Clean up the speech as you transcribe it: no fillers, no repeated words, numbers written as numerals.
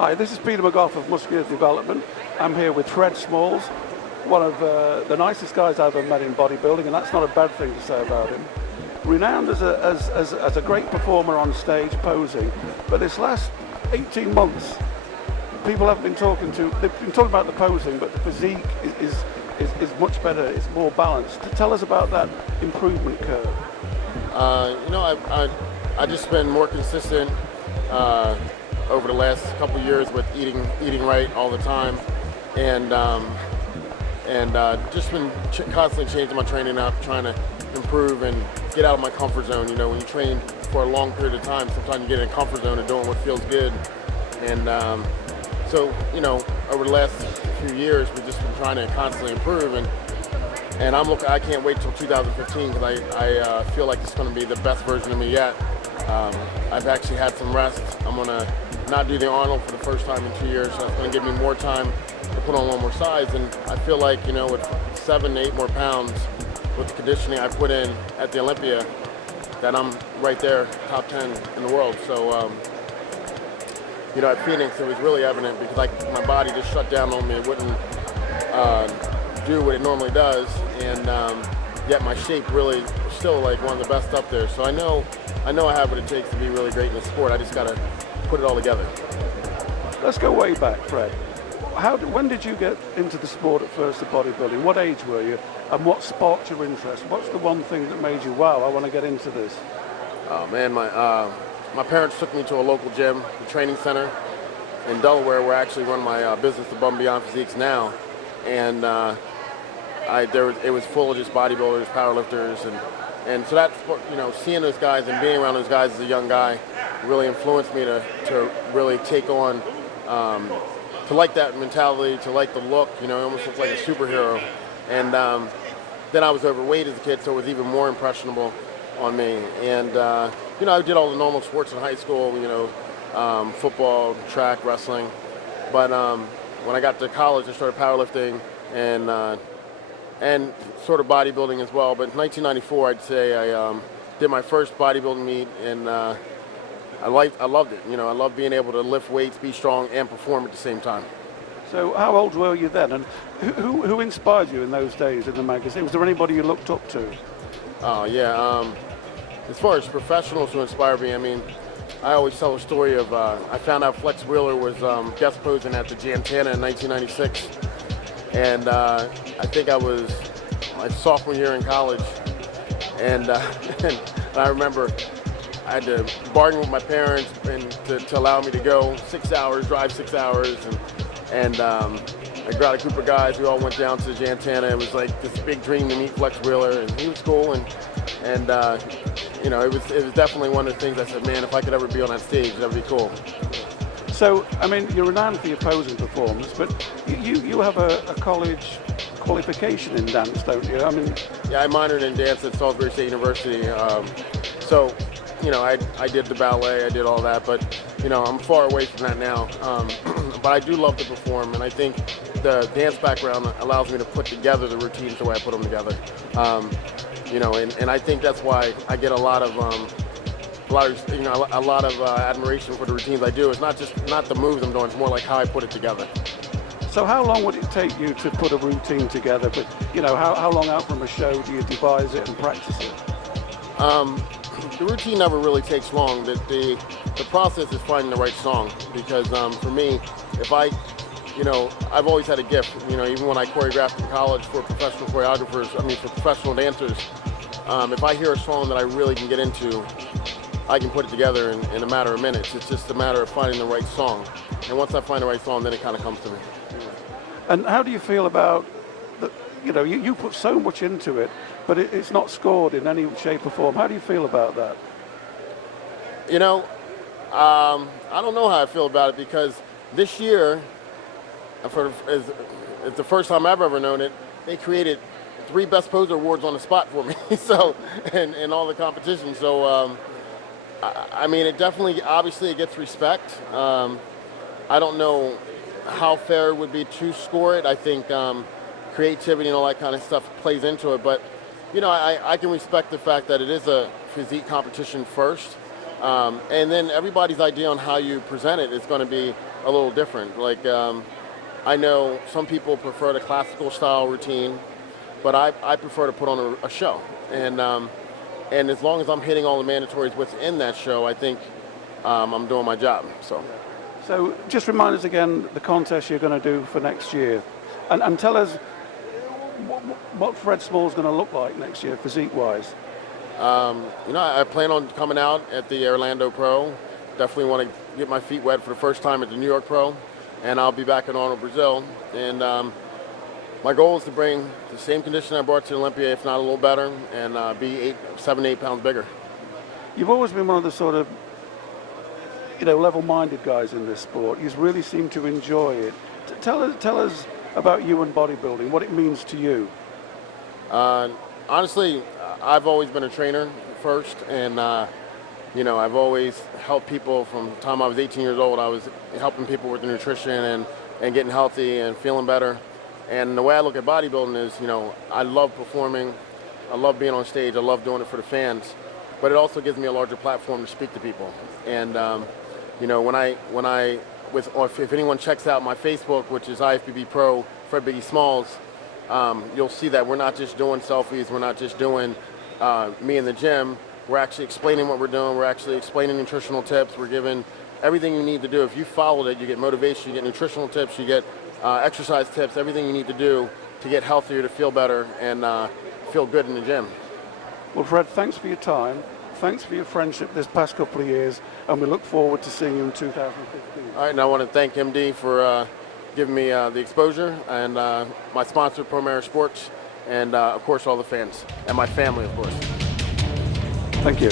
Hi, this is Peter McGough of Muscular Development. I'm here with Fred Smalls, one of the nicest guys I've ever met in bodybuilding, and that's not a bad thing to say about him. Renowned as a great performer on stage, posing, but this last 18 months, people haven't been they've been talking about the posing, but the physique is much better, it's more balanced. Tell us about that improvement curve. I just been more consistent over the last couple of years with eating right all the time, and just been constantly changing my training up, trying to improve and get out of my comfort zone. You know, when you train for a long period of time, sometimes you get in a comfort zone of doing what feels good, and so over the last few years, we've just been trying to constantly improve, and I can't wait till 2015 because I feel like it's going to be the best version of me yet. I've actually had some rest. I'm going to not do the Arnold for the first time in 2 years, so it's going to give me more time to put on one more size. And I feel like, with 7 to 8 more pounds with the conditioning I put in at the Olympia, that I'm right there, top 10 in the world. So, at Phoenix, it was really evident because my body just shut down on me. It wouldn't do what it normally does, and yet my shape really was still like one of the best up there. So I know I have what it takes to be really great in the sport. I just got to put it all together. Let's go way back, Fred. When did you get into the sport at first of bodybuilding? What age were you, and what sparked your interest? What's the one thing that made you, wow, I want to get into this? Oh man, my parents took me to a local gym, the training center in Delaware, where I actually run my business, the Above and Beyond Physiques now, and it was full of just bodybuilders, powerlifters, and so that, seeing those guys and being around those guys as a young guy really influenced me to really take on, to like that mentality, to like the look, it almost looked like a superhero. And then I was overweight as a kid, so it was even more impressionable on me. And, I did all the normal sports in high school, football, track, wrestling. But when I got to college, I started powerlifting and sort of bodybuilding as well. But in 1994, I'd say I did my first bodybuilding meet, and I loved it. I loved being able to lift weights, be strong, and perform at the same time. So how old were you then, and who inspired you in those days in the magazine? Was there anybody you looked up to? Oh yeah, as far as professionals who inspired me, I mean, I always tell a story of I found out Flex Wheeler was guest posing at the Jantana in 1996, and I think I was my sophomore year in college, and I remember I had to bargain with my parents and to allow me to go 6 hours, drive 6 hours, and I got a group of guys. We all went down to the Jantana. It was like this big dream to meet Flex Wheeler, and he was cool, and it was definitely one of the things I said, man, if I could ever be on that stage, that would be cool. So, I mean, you're renowned for your posing performance, but you have a college qualification in dance, don't you? I mean, yeah, I minored in dance at Salisbury State University. So, I did the ballet, I did all that, but I'm far away from that now. But I do love to perform, and I think the dance background allows me to put together the routines the way I put them together. And I think that's why I get a lot of admiration for the routines I do. It's not the moves I'm doing, it's more like how I put it together. So how long would it take you to put a routine together? But how long out from a show do you devise it and practice it? The routine never really takes long. The process is finding the right song, because for me, if I've always had a gift. Even when I choreographed in college for professional choreographers, for professional dancers, if I hear a song that I really can get into, I can put it together in a matter of minutes. It's just a matter of finding the right song. And once I find the right song, then it kind of comes to me. And how do you feel about you put so much into it, but it's not scored in any shape or form. How do you feel about that? I don't know how I feel about it, because this year, it's the first time I've ever known it, they created 3 Best Poser awards on the spot for me. So, in all the competitions. So, it definitely, obviously it gets respect. I don't know how fair it would be to score it. I think creativity and all that kind of stuff plays into it, but I can respect the fact that it is a physique competition first, and then everybody's idea on how you present it is going to be a little different. Like I know some people prefer the classical style routine, but I prefer to put on a show. And as long as I'm hitting all the mandatories within that show, I think I'm doing my job. So just remind us again the contest you're going to do for next year, and tell us what Fred Small's going to look like next year, physique-wise. I plan on coming out at the Orlando Pro. Definitely want to get my feet wet for the first time at the New York Pro, and I'll be back in Arnold, Brazil. And my goal is to bring the same condition I brought to Olympia, if not a little better, and be 7 to 8 pounds bigger. You've always been one of the sort of, level-minded guys in this sport. You really seem to enjoy it. Tell us about you and bodybuilding, what it means to you. Honestly, I've always been a trainer first, and I've always helped people from the time I was 18 years old. I was helping people with their nutrition and getting healthy and feeling better. And the way I look at bodybuilding is, I love performing, I love being on stage, I love doing it for the fans, but it also gives me a larger platform to speak to people. And if anyone checks out my Facebook, which is IFBB Pro Fred Biggie Smalls, you'll see that we're not just doing selfies, we're not just doing me in the gym. We're actually explaining what we're doing. We're actually explaining nutritional tips. We're giving everything you need to do. If you followed it, you get motivation, you get nutritional tips, you get exercise tips, everything you need to do to get healthier, to feel better, and feel good in the gym. Well, Fred, thanks for your time. Thanks for your friendship this past couple of years, and we look forward to seeing you in 2015. All right, and I want to thank MD for giving me the exposure, and my sponsor, Promare Sports, and of course all the fans, and my family, of course. Thank you.